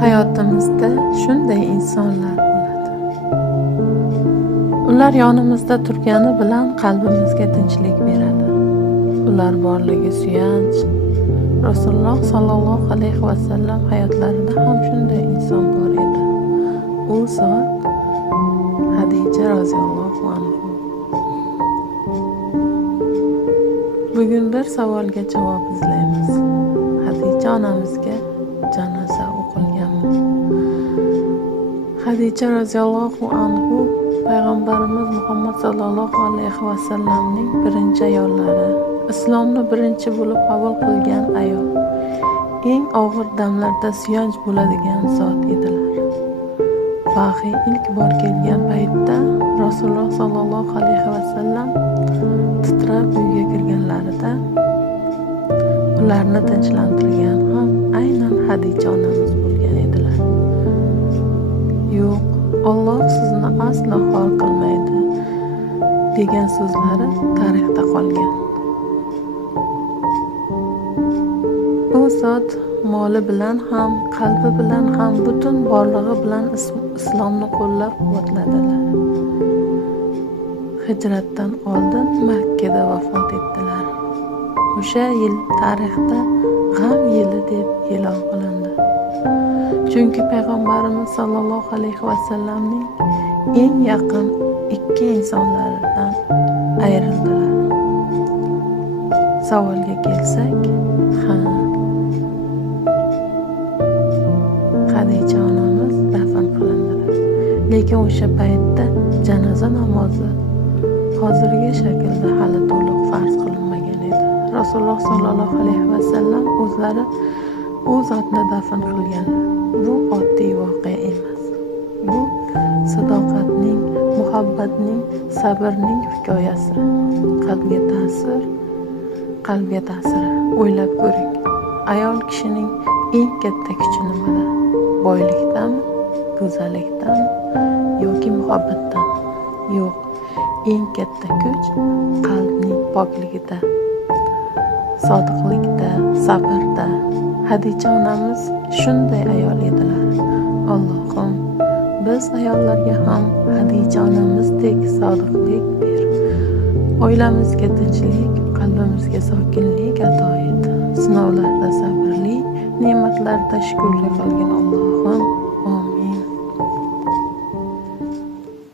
Hayotimizda shunday insonlar bo'ladi. Ular yonimizda turgani bilan qalbimizga tinchlik beradi. Ular borligi suyanch. Rasululloh sollallohu alayhi vasallam hayotlarida ham shunday inson bor edi. U zot Hadija roziyallohu anha. Bugun bir savolga javob izlaymiz. Hadija onamizga janoza o'qilganmi? Hadija roziyallohu anhu payg'ambarimiz Muhammad sallallohu alayhi vasallamning birinchi ayollari, islomni birinchi bo'lib qabul qilgan ayol, eng og'ir damlarda suyanch bo'ladigan zot edilar. Vahiy ilk bor kelgan paytda Rasululloh sallallohu alayhi vasallam titrab uyga kirganlarida ularni tinchlantirgan ham aynan Hadija onamiz bo'lgan edilar. Yo'q, Alloh sizni aslo xor qilmaydi degan so'zlari tarixda qolgan. U zot moli bilan ham, qalbi bilan ham, butun borlig'i bilan islomni qo'llab-quvvatladilar. Hijratdan oldin Makka da vafot etdilar. O'sha yil tarixda g'am yili deb e'lon qilindi. Chunki payg'ambarimiz sollallohu alayhi vasallamning eng yaqin ikki insonlaridan ayrildilar. Savolga kelsak, Hadija onamiz dafn qilindilar. Lekin o'sha paytda janoza namozi hozirgi shaklda hali to'liq farz qilinmagan edi. Rasululloh sollallohu alayhi vasallam o'zlari u zotni dafn qilganlar. Bu oddiy voqea emas. Bu sadoqatning, muhabbatning, sabrning hikoyasi. Qalbga ta'siri. O'ylab ko'ring. Ayol kishining eng katta kuchi nimada? Boylikdanmi, go'zallikdanmi yoki muhabbatdan? Yo'q, eng katta kuch qalbning pokligida, sodiqlikda, sabrda. Hadija onamiz shunday ayol edilar. Allohim, biz ayollarga ham Hadija onamizdek sodiqlik ber. Oilamizga tinchlik, qalbimizga sokinlik ato et. Sinovlarda sabrli, ne'matlarda shukrli qilgin Allohim.